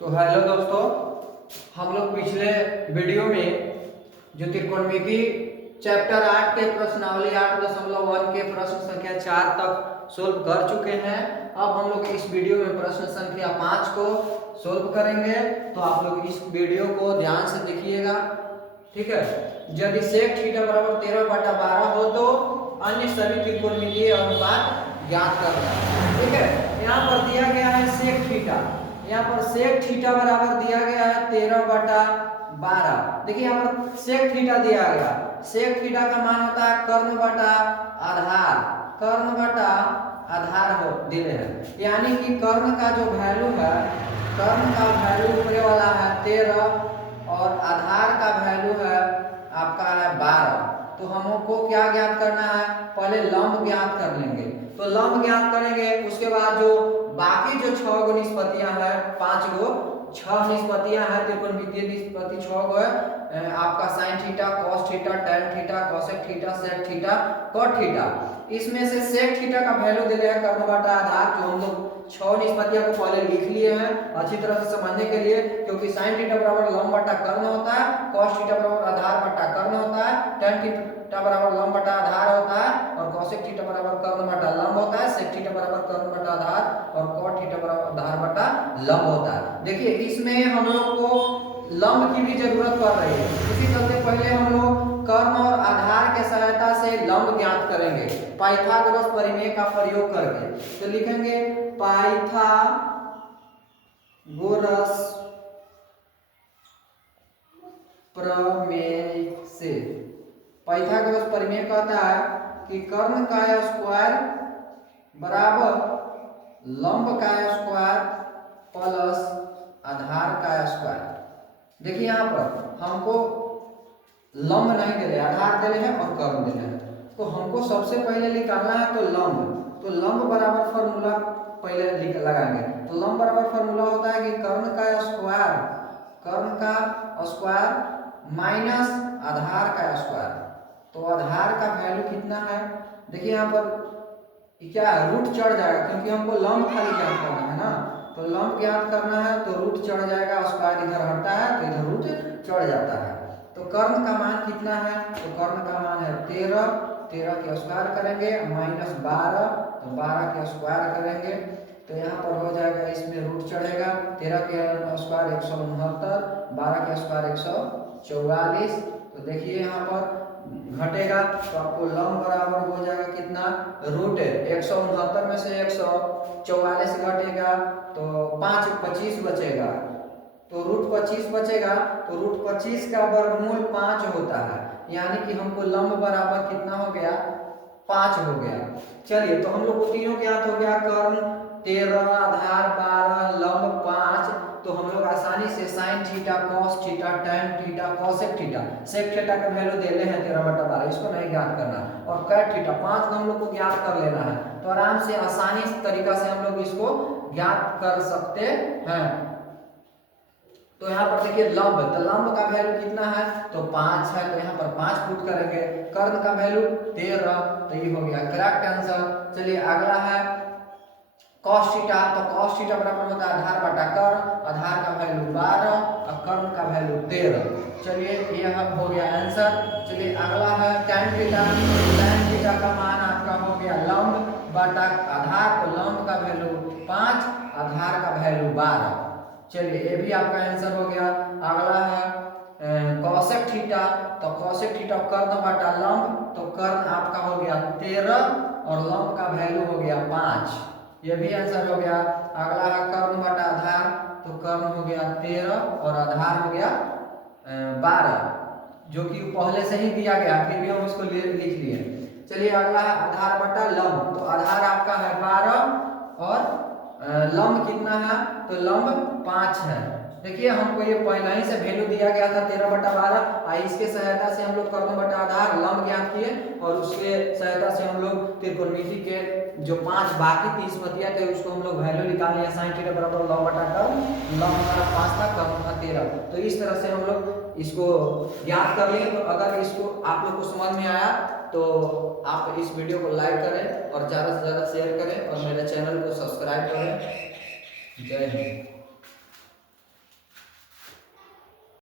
तो हेलो दोस्तों, हम लोग पिछले वीडियो में जो त्रिकोणमिति चैप्टर 8 के प्रश्नावली 8.1 के प्रश्न संख्या 4 तक सोल्व कर चुके हैं। अब हम लोग इस वीडियो में प्रश्न संख्या 5 को सोल्व करेंगे। तो आप लोग इस वीडियो को ध्यान से देखिएगा, ठीक है। यदि सेक थीटा बराबर 13/12 हो तो अन्य सभी त्रिकोणमितीय अनुपात ज्ञात करना, ठीक है। यहाँ पर दिया गया है सेक थीटा, यहाँ पर सेक थीटा बराबर दिया गया है 13/12। देखिए यहाँ पर सेक थीटा दिया गया, सेक थीटा का मान होता है कर्ण बटा आधार, कर्ण बटा आधार हो दिले हैं। यानी कि कर्ण का जो वैल्यू है, कर्ण का वैल्यू ऊपर वाला है 13 और आधार का वैल्यू है आपका है 12। तो हमको क्या ज्ञात करना है, पहले लंब ज्ञात कर लेंगे। तो लंब ज्ञात करेंगे, उसके बाद जो बाकी जो 6 गो निष्पत्तियां हैं, 5 गो 6 निष्पत्तियां हैं, त्रिकोणमितीय निष्पत्ति 6 गो है आपका sine theta, cos theta, tan theta, cosec theta, sec theta, cot theta. इसमें से सेक थीटा का वैल्यू दे दिया है कर्ण बटा आधार, जो हम लोग 6 निष्पत्तियों को पहले लिख लिए हैं अच्छी तरह से समझने के लिए, क्योंकि साइन थीटा बराबर लंब बटा कर्ण होता है, कॉस थीटा बराबर आधार बटा कर्ण होता है, टैन थीटा बराबर लंब बटा आधार होता है और कोसेक थीटा बराबर कर्ण बटा लंब होता है, सेक थीटा बराबर कर्ण बटा आधार और कॉट थीटा बराबर आधार बटा लंब होता है। देखिए इसमें हम लोग को लंब की भी जरूरत पड़ रही है, इसी चलते पहले हम लोग कर्ण और आधार के सहायता से लंब ज्ञात करेंगे पाइथागोरस प्रमेय का प्रयोग करके। तो लिखेंगे पाइथागोरस प्रमेय से। पाइथागोरस प्रमेय कहता है कि कर्ण का स्क्वायर बराबर लंब का स्क्वायर प्लस आधार का स्क्वायर। देखिए यहाँ पर हमको लंब नहीं दे रहे, आधार दे रहे हैं और कर्ण दे रहे हैं। तो हमको सबसे पहले निकालना है तो लंब, तो लंब बराबर फॉर्मूला पहले लगाएंगे। तो लंब बराबर फॉर्मूला होता है कि कर्ण का स्क्वायर, कर्ण का स्क्वायर माइनस आधार का स्क्वायर। तो आधार का वैल्यू कितना है, देखिए यहाँ पर क्या है, रूट चढ़ जाएगा, क्योंकि हमको लंब खाली ज्ञात करना है ना। तो लंब ज्ञात करना है तो रूट चढ़ जाएगा, स्क्वायर इधर हटता है तो इधर रूट चढ़ जाता है। तो कर्ण का मान कितना है, तो कर्ण का मान है 13, 13 के स्क्वायर करेंगे माइनस 12, तो 12 के स्क्वायर करेंगे तो यहाँ पर हो जाएगा, इसमें रूट चढ़ेगा, 13 के स्क्वायर 169, 12 के स्क्वायर 144। तो देखिए यहाँ पर घटेगा तो आपको लंब बराबर हो जाएगा कितना, रूट 169 में से 144 घटेगा तो 5 25 बचेगा, तो रूट 25 बचेगा। तो रूट 25 का वर्गमूल 5 होता है, यानी कि हमको लंब बराबर कितना हो गया, 5 हो गया। चलिए तो हम लोग को तीनों ज्ञात हो गया, कर्ण 13, आधार 12, लंब 5। तो हम लोग आसानी से sine theta, cos theta, tan theta, cosec theta, sec theta का वैल्यू दे ले हैं 13/12, इसको नहीं ज्ञात करना, और कैट थीटा 5 हम लोग को ज्ञात कर लेना है। तो आराम से आसानी तरीका से हम लोग इसको ज्ञात कर सकते हैं। तो यहाँ पर देखिए लंब, तो लंब का वैल्यू कितना है, तो 5 है, तो यहाँ पर 5 पुट करेंगे। कर्ण का वैल्यू 13, तो ये हो गया करेक्ट आंसर। चलिए अगला है कॉस थीटा, तो कॉस थीटा बराबर होता है आधार बटा कर्ण, आधार का वैल्यू 12 और कर्ण का वैल्यू 13। चलिए यह हो गया आंसर। चलिए अगला है टैन थीटा, टैन थीटा का मान आपका हो गया लंब बटा आधार, तो लंब का वैल्यू 5, आधार का वैल्यू 12। चलिए ये भी आपका आंसर हो गया। अगला है कोसेक थीटा, तो कोसेक थीटा कर्ण बटा लंब, तो कर्ण आपका हो गया 13 और लंब का वैल्यू हो गया 5, ये भी आंसर हो गया। अगला है कर्ण बटा आधार, तो कर्ण हो गया 13 और आधार हो गया 12, जो कि पहले से ही दिया गया, फिर भी हम इसको लिख लिए। चलिए अगला है आधार बटा लंब, तो आधार आपका है 12 और लंब कितना है, तो लंब 5 है। देखिए हमको ये पहले ही से वैल्यू दिया गया था 13/12, इसके सहायता से हम लोग कर्ण बटा आधार लंब ज्ञात किए और उसके सहायता से हम लोग त्रिकोणमिति के जो 5 बाकी 30 पतियां थे उसको हम लोग वैल्यू निकाल लिया। साइन थीटा बराबर लंब बटा कर्ण, लंब हमारा 5 था, कर्ण था 13। तो इस तरह से हम लोग इसको ज्ञात कर लिए। तो अगर इसको आप लोग को समझ में आया तो आप इस वीडियो को लाइक करें और ज़्यादा से ज़्यादा शेयर करें और मेरे चैनल को सब्सक्राइब करें। जय हिंद।